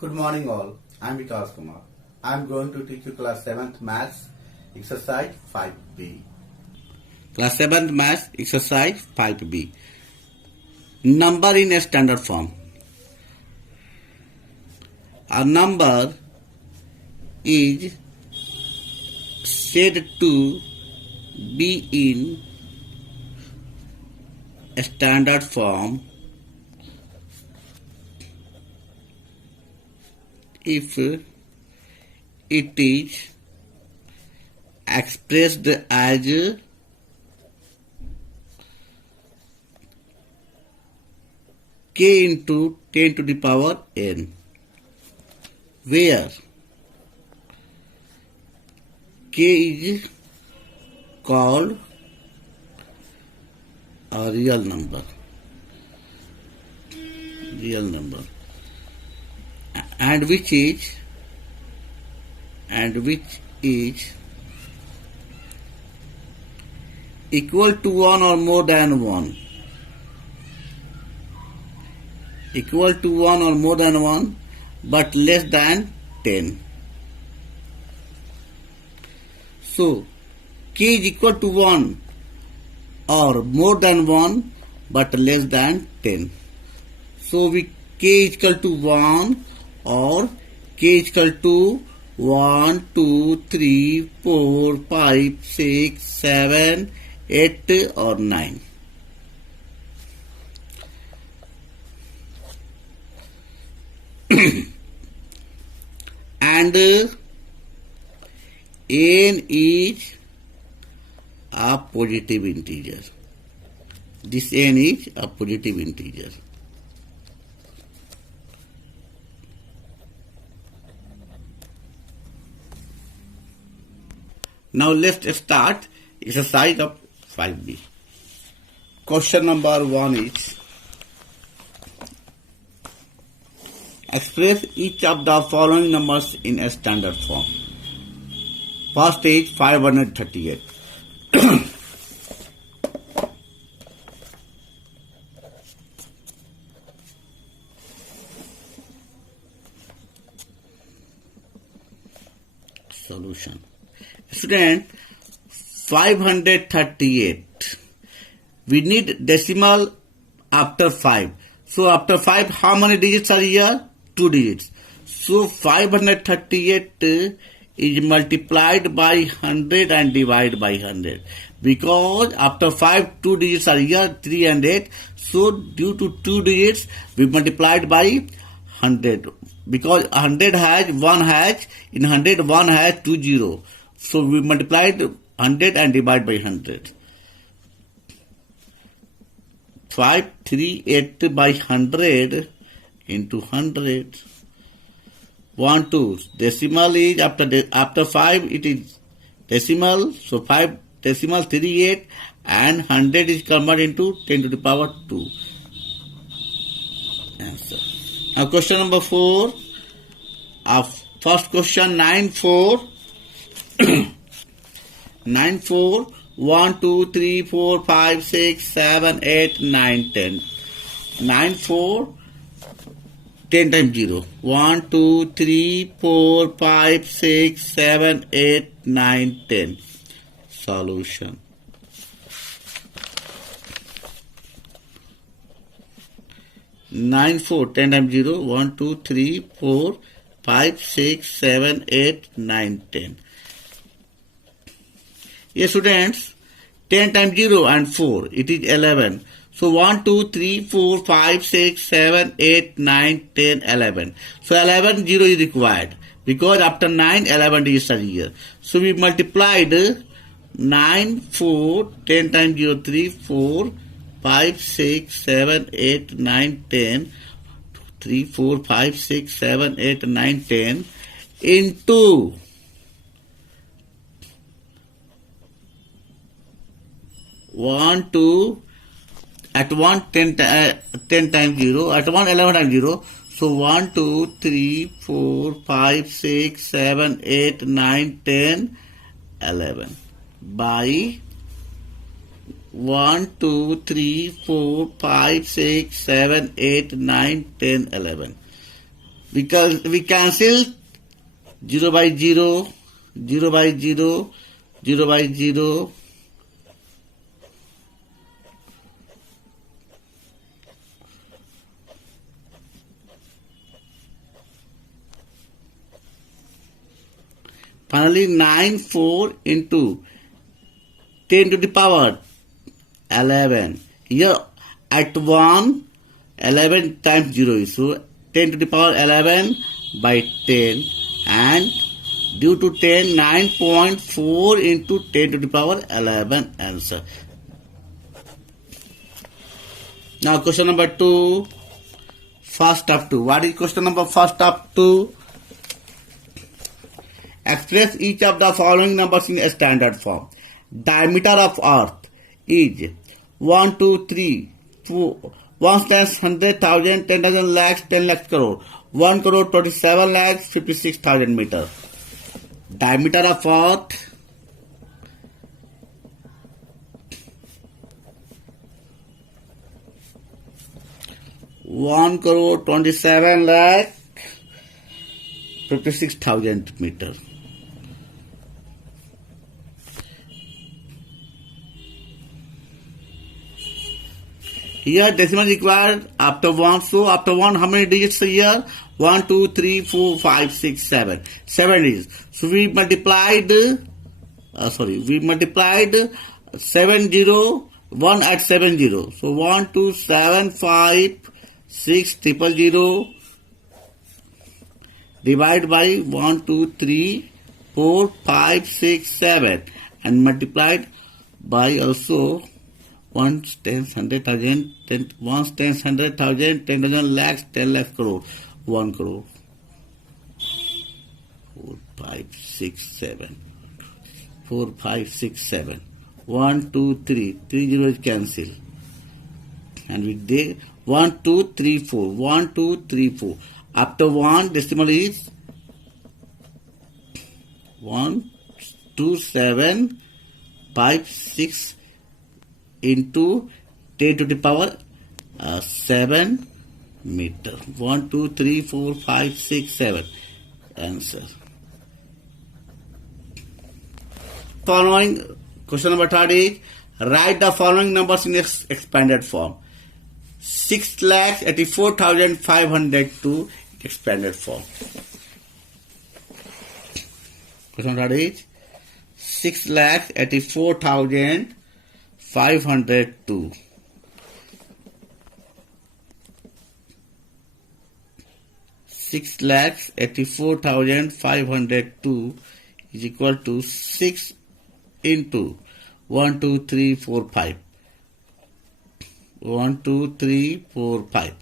Good morning all. I am Vikas Kumar. I am going to teach you class 7th maths exercise 5B. Class 7th maths exercise 5B. Number in a standard form. A number is said to be in a standard form if it is expressed as k into 10 to the power n, where k is called a real number, and which is equal to 1 or more than 1, but less than 10. So k is equal to 1 or more than 1 but less than 10. So k is equal to 1 or k is equal to 1, 2, 3, 4, 5, 6, 7, 8 or 9. And n is a positive integer. This n is a positive integer. Now let's start exercise of 5B. Question number 1 is, express each of the following numbers in a standard form. First is 538. Solution. Student, 538. We need decimal after 5. So after 5, how many digits are here? 2 digits. So 538 is multiplied by 100 and divided by 100. Because after 5, 2 digits are here, 3 and 8. So due to 2 digits, we multiplied by 100. Because 100 has 1 has, in 100 1 has 2 0. So we multiplied 100 and divided by 100. 538 by 100 into 100. 1, 2. Decimal is after 5 it is decimal. So 5 decimal 38 and 100 is converted into 10 to the power 2. Answer. Now question number 4. First question 9, 4. 9, 4. 1, 2, 3, 4, 5, 6, 7, 8, 9, 10. 9, 4. 10 times 0. 1, 2, 3, 4, 5, 6, 7, 8, 9, 10. Solution. Nine, 4, 10 times 0. 1, 2, 3, 4, 5, 6, 7, 8, 9, 10. Yes, students, 10 times 0 and 4, it is 11. So 1, 2, 3, 4, 5, 6, 7, 8, 9, 10, 11. So 11, 0 is required. Because after 9, 11 digits are here. So we multiplied 9, 4, 10 times 0, 3, 4, 5, 6, 7, 8, 9, 10, 3, 4, 5, 6, 7, 8, 9, 10 into 1, 2, at 1, 10 times 0, at 1, 11 times 0. So 1, 2, 3, 4, 5, 6, 7, 8, 9, 10, 11 by 1, 2, 3, 4, 5, 6, 7, 8, 9, 10, 11. because we cancel 0 by 0, 0 by 0, 0 by 0. Finally, 9, 4 into 10 to the power 11. Here at 1, 11 times 0 is so 10 to the power 11 by 10, and due to 10, 9.4 into 10 to the power 11 answer. Now question number 2, first up to. What is question number first up to? Express each of the following numbers in a standard form. Diameter of Earth is 1, 2, 3, 4, 1 times 100,000, 10,000 lakhs, 10 lakhs crore, 1 crore 27 lakhs, 56,000 meters. Diameter of Earth one crore 27 lakh 56,000 meters. Here decimal required after 1. So after 1, how many digits here? 1, 2, 3, 4, 5, 6, 7. 7 digits. So we multiplied 1 at 70. So 1, 2, 7, 5, 6, 000 divide by 1, 2, 3, 4, 5, 6, 7 and multiplied by also 1 tens 100,000, 1 tens 100,000, 10,000 lakhs, 10 lakhs crore, 1 crore. 4, 5, 6, 7. 4, 5, 6, 7. 1, 2, 3. 3 zeros cancel. And we did 1, 2, 3, 4. 1, 2, 3, 4. After 1, decimal is 1, 2, 7, 5, 6 into 10 to the power 7 meter. 1, 2, 3, 4, 5, 6, 7. Answer. Following question number 3 is write the following numbers in expanded form. 6,84,502 expanded form. Question number 3 is 6,84,502. 6,84,502 is equal to 6 into 1, 2, 3, 4, 5. 1, 2, 3, 4, 5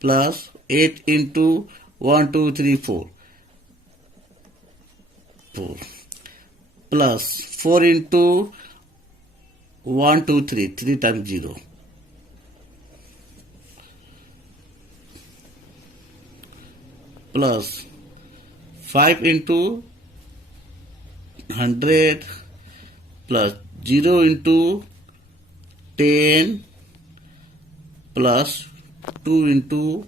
plus 8 into 1, 2, 3, 4. 4 plus 4 into 1, 2, 3. 3 times 0. Plus 5 into 100 plus 0 into 10 plus 2 into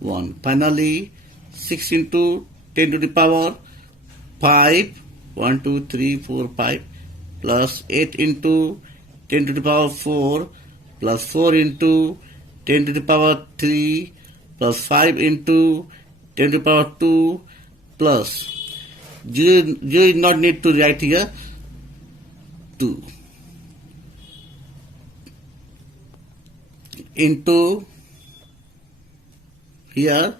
1. Finally, 6 into 10 to the power 5. 1, 2, 3, 4, 5 plus 8 into 10 to the power 4 plus 4 into 10 to the power 3 plus 5 into 10 to the power 2 plus 0 is not need to write here 2 into here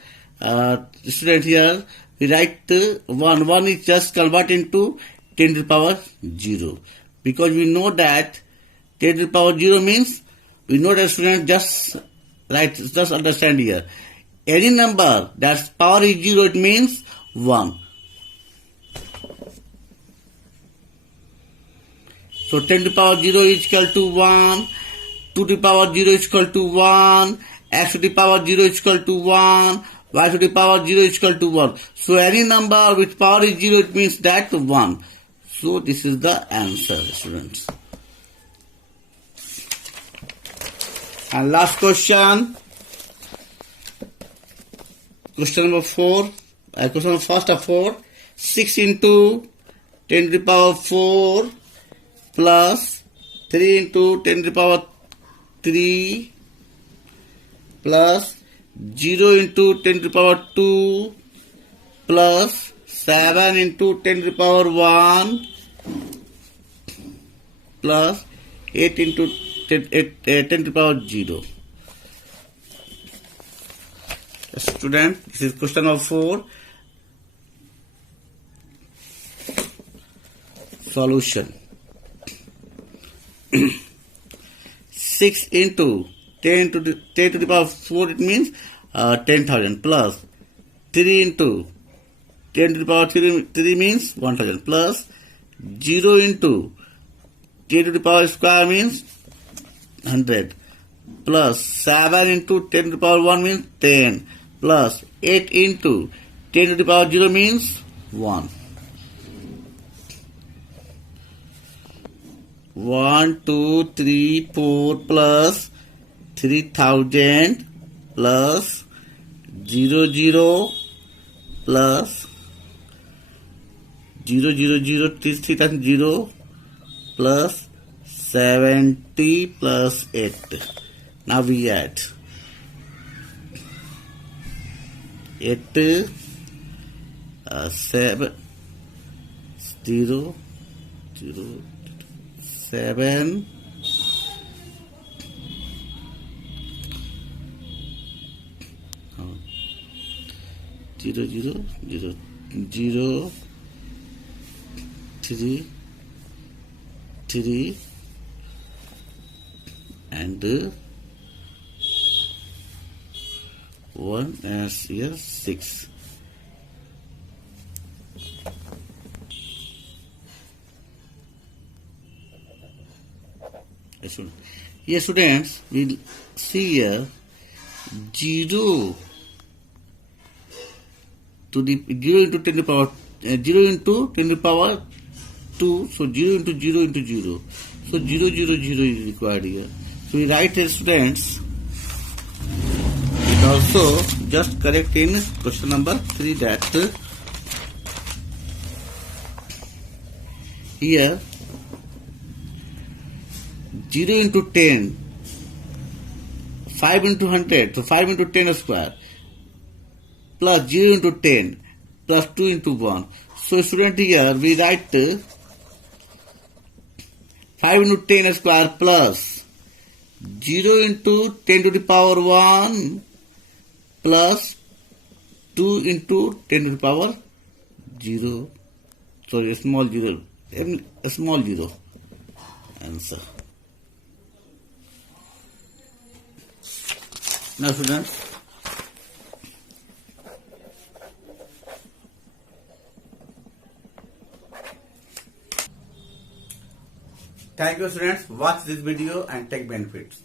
student here we write 1. 1 is just convert into 10 to the power 0 because we know that 10 to the power 0 means we know that student just write, just understand here. Any number that's power is 0, it means 1. So 10 to the power 0 is equal to 1, 2 to the power 0 is equal to 1, x to the power 0 is equal to 1, y to the power 0 is equal to 1. So any number with power is 0, it means that 1. So this is the answer, students. And last question. Question number 4. Question number first of 4. 6 into 10 to the power 4 plus 3 into 10 to the power 3 plus 0 into 10 to the power 2 plus 7 into 10 to the power 1 plus 8 into 10 to the power 0. Student, this is question number 4. Solution. 6 into 10 to the power 4, it means 10,000 plus 3 into 10 to the power 3 means 1,000 plus 0 into 10 to the power square means 100 plus 7 into 10 to the power 1 means 10 plus 8 into 10 to the power 0 means 1. 1, 2, 3, 4 plus 3,000 plus 0, 0 plus 0, 0, 0, 3,000 0 plus 70 plus 8. Now we add 8, 7, 0, 0, 7, 0, 0, 0, 0, 3, 3 and 1 as here 6. Yes, students, we'll see here 0 to the 0 into 10 to the power 0 into 10 to the power 2. So 0 into 0 into 0. So 0, 0, 0 is required here. So we write here, students. It also just correct in question number 3 that here 0 into 10, 5 into 100, so 5 into 10 square, plus 0 into 10, plus 2 into 1. So student, here we write 5 into 10 square plus 0 into 10 to the power 1 plus 2 into 10 to the power 0. Sorry, a small 0. A small 0. Answer. Now students, thank you students. Watch this video and take benefits.